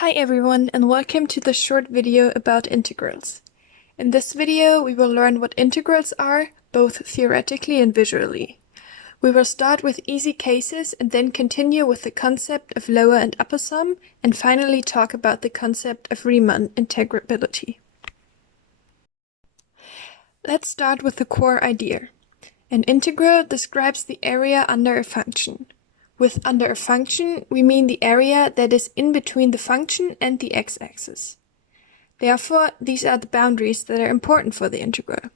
Hi everyone, and welcome to this short video about integrals. In this video we will learn what integrals are, both theoretically and visually. We will start with easy cases and then continue with the concept of lower and upper sum, and finally talk about the concept of Riemann integrability. Let's start with the core idea. An integral describes the area under a function. With under a function, we mean the area that is in between the function and the x-axis. Therefore, these are the boundaries that are important for the integral.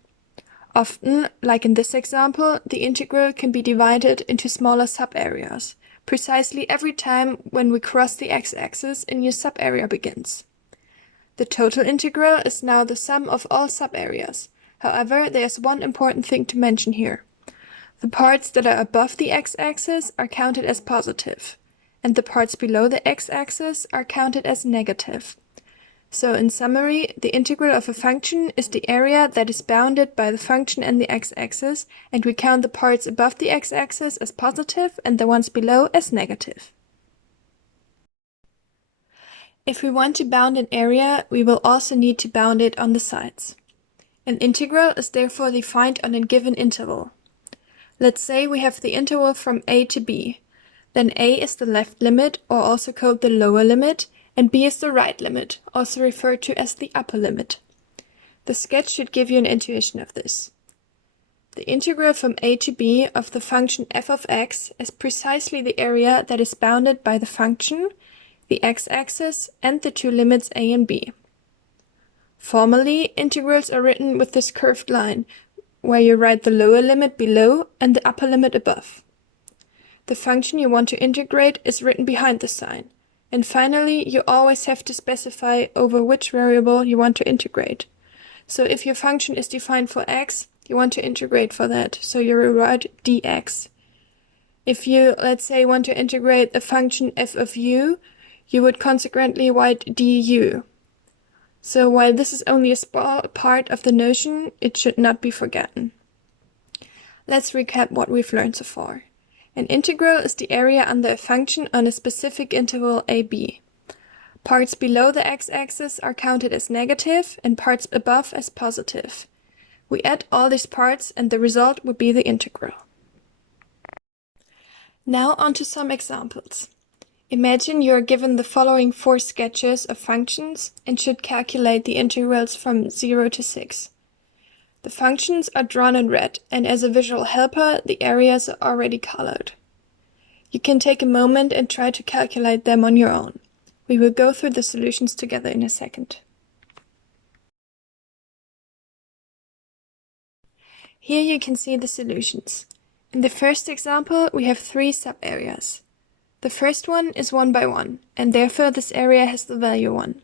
Often, like in this example, the integral can be divided into smaller sub-areas, precisely every time when we cross the x-axis a new sub-area begins. The total integral is now the sum of all sub-areas. However, there is one important thing to mention here. The parts that are above the x-axis are counted as positive, and the parts below the x-axis are counted as negative. So in summary, the integral of a function is the area that is bounded by the function and the x-axis, and we count the parts above the x-axis as positive and the ones below as negative. If we want to bound an area, we will also need to bound it on the sides. An integral is therefore defined on a given interval. Let's say we have the interval from a to b. Then a is the left limit, or also called the lower limit, and b is the right limit, also referred to as the upper limit. The sketch should give you an intuition of this. The integral from a to b of the function f of x is precisely the area that is bounded by the function, the x-axis, and the two limits a and b. Formally, integrals are written with this curved line, where you write the lower limit below and the upper limit above. The function you want to integrate is written behind the sign. And finally, you always have to specify over which variable you want to integrate. So if your function is defined for x, you want to integrate for that, so you will write dx. If you, let's say, want to integrate the function f of u, you would consequently write du. So while this is only a small part of the notion, it should not be forgotten. Let's recap what we've learned so far. An integral is the area under a function on a specific interval ab. Parts below the x-axis are counted as negative and parts above as positive. We add all these parts and the result would be the integral. Now on to some examples. Imagine you are given the following 4 sketches of functions and should calculate the integrals from 0 to 6. The functions are drawn in red, and as a visual helper, the areas are already colored. You can take a moment and try to calculate them on your own. We will go through the solutions together in a second. Here you can see the solutions. In the first example, we have 3 sub-areas. The first one is 1 by 1, and therefore this area has the value 1.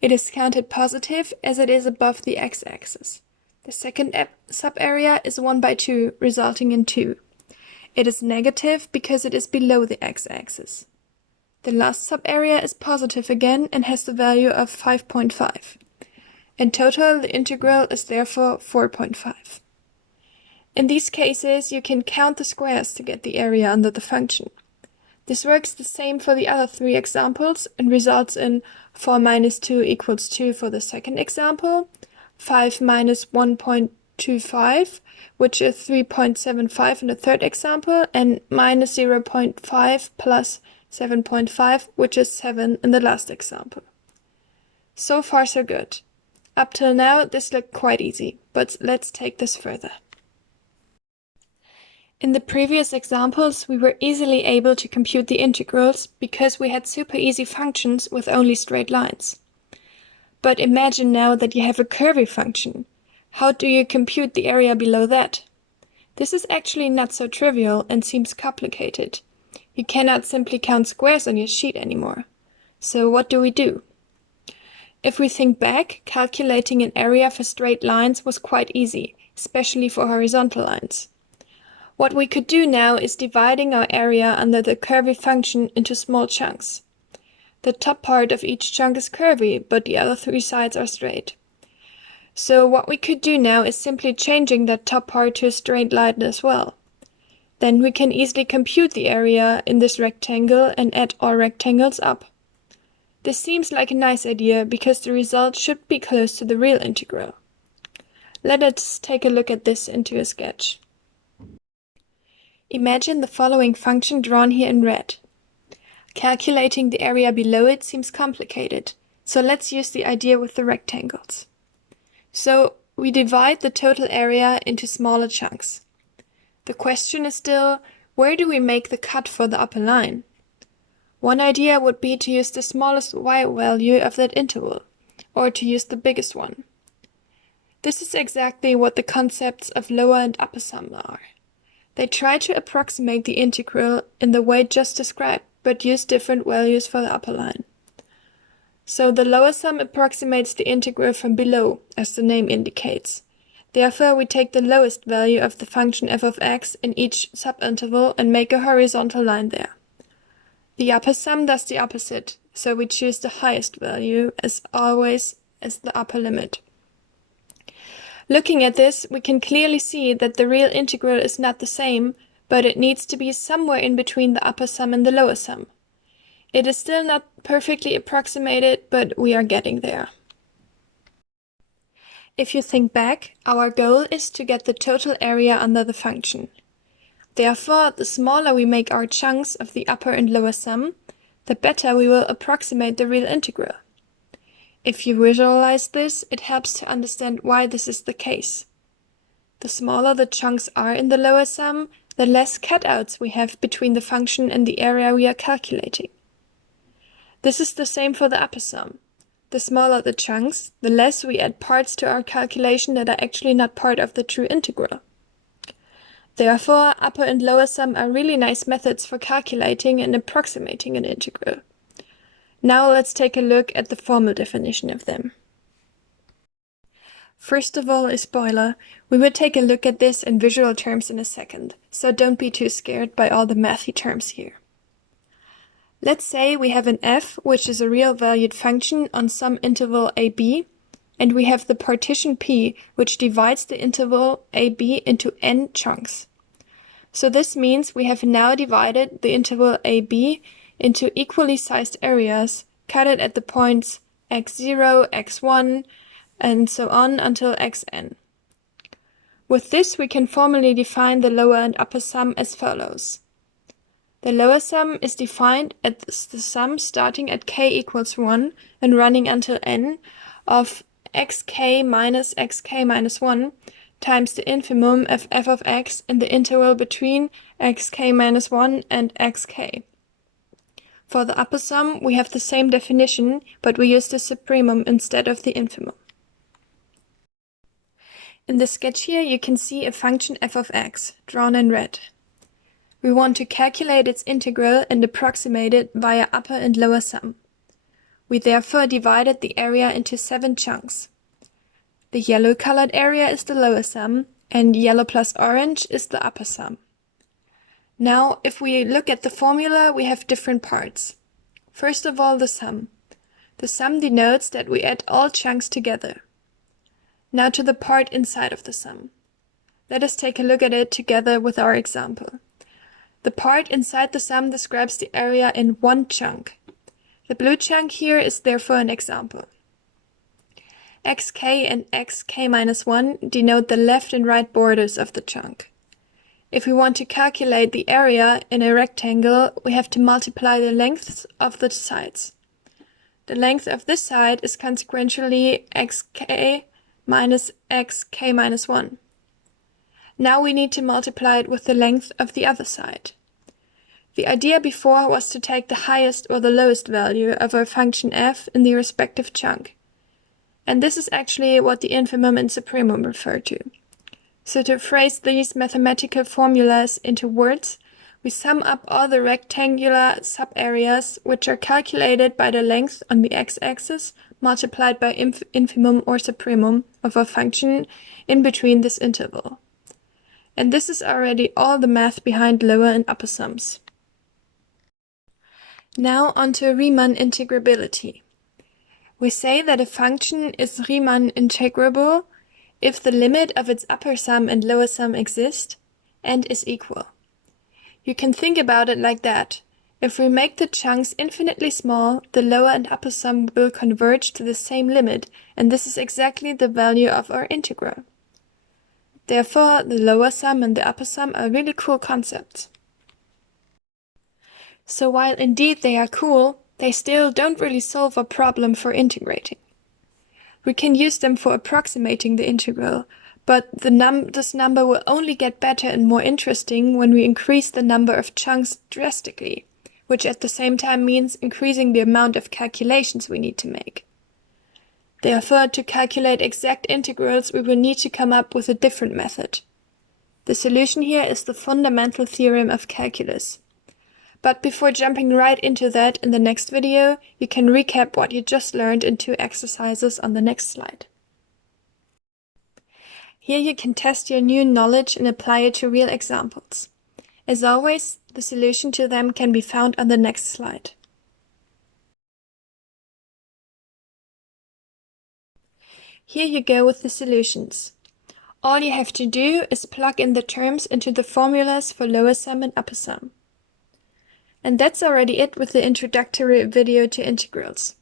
It is counted positive as it is above the x-axis. The second sub-area is 1 by 2, resulting in 2. It is negative because it is below the x-axis. The last sub-area is positive again and has the value of 5.5. In total, the integral is therefore 4.5. In these cases, you can count the squares to get the area under the function. This works the same for the other 3 examples and results in 4 minus 2 equals 2 for the second example, 5 minus 1.25, which is 3.75 in the third example, and minus 0.5 plus 7.5, which is 7 in the last example. So far so good. Up till now this looked quite easy, but let's take this further. In the previous examples, we were easily able to compute the integrals because we had super easy functions with only straight lines. But imagine now that you have a curvy function. How do you compute the area below that? This is actually not so trivial and seems complicated. You cannot simply count squares on your sheet anymore. So what do we do? If we think back, calculating an area for straight lines was quite easy, especially for horizontal lines. What we could do now is dividing our area under the curvy function into small chunks. The top part of each chunk is curvy, but the other 3 sides are straight. So what we could do now is simply changing that top part to a straight line as well. Then we can easily compute the area in this rectangle and add all rectangles up. This seems like a nice idea because the result should be close to the real integral. Let us take a look at this into a sketch. Imagine the following function drawn here in red. Calculating the area below it seems complicated, so let's use the idea with the rectangles. So we divide the total area into smaller chunks. The question is still, where do we make the cut for the upper line? One idea would be to use the smallest y value of that interval, or to use the biggest one. This is exactly what the concepts of lower and upper sum are. They try to approximate the integral in the way just described, but use different values for the upper line. So the lower sum approximates the integral from below, as the name indicates. Therefore, we take the lowest value of the function f of x in each subinterval and make a horizontal line there. The upper sum does the opposite, so we choose the highest value, as always, as the upper limit. Looking at this, we can clearly see that the real integral is not the same, but it needs to be somewhere in between the upper sum and the lower sum. It is still not perfectly approximated, but we are getting there. If you think back, our goal is to get the total area under the function. Therefore, the smaller we make our chunks of the upper and lower sum, the better we will approximate the real integral. If you visualize this, it helps to understand why this is the case. The smaller the chunks are in the lower sum, the less cutouts we have between the function and the area we are calculating. This is the same for the upper sum. The smaller the chunks, the less we add parts to our calculation that are actually not part of the true integral. Therefore, upper and lower sum are really nice methods for calculating and approximating an integral. Now let's take a look at the formal definition of them. First of all, a spoiler, we will take a look at this in visual terms in a second, so don't be too scared by all the mathy terms here. Let's say we have an f, which is a real valued function on some interval ab, and we have the partition P, which divides the interval AB into n chunks. So this means we have now divided the interval AB into equally sized areas, cut it at the points x0, x1, and so on until xn. With this, we can formally define the lower and upper sum as follows. The lower sum is defined as the sum starting at k equals 1 and running until n of xk minus 1 times the infimum of f of x in the interval between xk minus 1 and xk. For the upper sum, we have the same definition, but we use the supremum instead of the infimum. In the sketch here, you can see a function f of x, drawn in red. We want to calculate its integral and approximate it via upper and lower sum. We therefore divided the area into 7 chunks. The yellow-colored area is the lower sum, and yellow plus orange is the upper sum. Now, if we look at the formula, we have different parts. First of all, the sum. The sum denotes that we add all chunks together. Now to the part inside of the sum. Let us take a look at it together with our example. The part inside the sum describes the area in one chunk. The blue chunk here is therefore an example. xk and xk minus 1 denote the left and right borders of the chunk. If we want to calculate the area in a rectangle, we have to multiply the lengths of the sides. The length of this side is consequentially xk minus xk minus 1. Now we need to multiply it with the length of the other side. The idea before was to take the highest or the lowest value of our function f in the respective chunk. And this is actually what the infimum and supremum refer to. So to phrase these mathematical formulas into words, we sum up all the rectangular subareas which are calculated by the length on the x-axis multiplied by infimum or supremum of a function in between this interval. And this is already all the math behind lower and upper sums. Now onto Riemann integrability. We say that a function is Riemann integrable if the limit of its upper sum and lower sum exist and is equal. You can think about it like that. If we make the chunks infinitely small, the lower and upper sum will converge to the same limit, and this is exactly the value of our integral. Therefore, the lower sum and the upper sum are really cool concepts. So while indeed they are cool, they still don't really solve our problem for integrating. We can use them for approximating the integral, but this number will only get better and more interesting when we increase the number of chunks drastically, which at the same time means increasing the amount of calculations we need to make. Therefore, to calculate exact integrals, we will need to come up with a different method. The solution here is the fundamental theorem of calculus. But before jumping right into that in the next video, you can recap what you just learned in 2 exercises on the next slide. Here you can test your new knowledge and apply it to real examples. As always, the solution to them can be found on the next slide. Here you go with the solutions. All you have to do is plug in the terms into the formulas for lower sum and upper sum. And that's already it with the introductory video to integrals.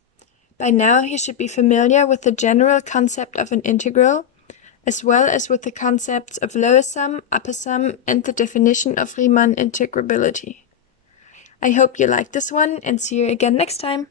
By now you should be familiar with the general concept of an integral, as well as with the concepts of lower sum, upper sum, and the definition of Riemann integrability. I hope you liked this one and see you again next time.